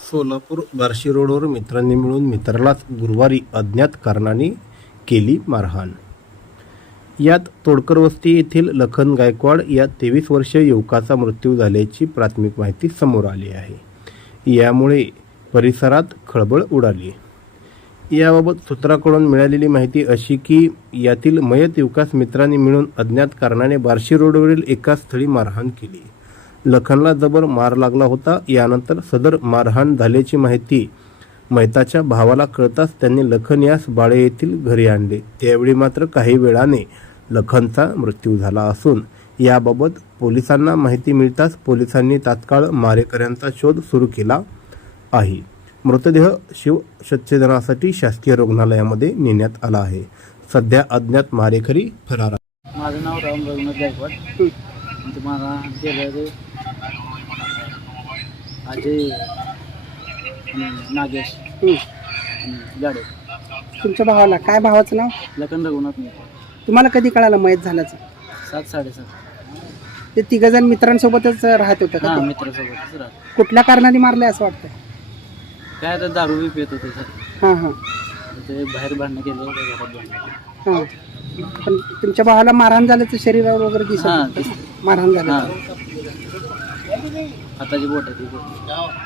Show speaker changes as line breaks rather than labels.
सोलापूर बार्शी रोडवर मित्रांनी मिळून मित्रालाच गुरुवारी अज्ञात कारणाने केली मारहाण. यात तोडकर वस्ती येथील लखन गायकवाड या 23 वर्षीय युवकाचा मृत्यू झाल्याची प्राथमिक माहिती समोर आली आहे. यामुळे परिसरात खळबळ उडाली. याबाबत सूत्राकडून मिळालेली माहिती अशी की यातील मयत युवकास मित्रांनी मिळून अज्ञात कारणाने बार्शी रोडवरील एका स्थळी मारहाण केली. लखनला जबर मार लागला होता. यानंतर सदर मारहाण झाल्याची माहिती मयताच्या भावाला कळताच त्यांनी लखन यास बाळे येथील घरी आणले. त्यावेळी मात्र काही वेळाने लखनचा मृत्यू झाला असून याबाबत पोलिसांना माहिती मिळताच पोलिसांनी तात्काळ मारेकऱ्यांचा शोध सुरू केला आहे. मृतदेह शवविच्छेदनासाठी शासकीय रुग्णालयामध्ये नेण्यात आला आहे. सध्या अज्ञात मारेकरी फरार आहे.
माझं नाव राम रघुनाथ गायकवाड. तुम्हाला गेलं अजय नागेश गाडे.
तुमच्या भावाला काय भावाचं नाव?
लखन रघुनाथ.
तुम्हाला कधी कळालं मयत झाल्याचं?
7-7:30.
ते तिघजण मित्रांसोबतच राहत होतं का?
हां,
ते?
मित्रासोबतच राहत.
कुठल्या कारणाने मारले असं वाटतं?
काय आता दारू बी पित होते सर.
हां हां
ते बाहेर भांडणं केलं, घरात भांडणं केलं.
हां. पण तुमच्या भावाला मारहाण झाल्याचं शरीरावर वगैरे
हां,
दिसत? मारहाण झालं.
हां, हाताची बोट आहे ती.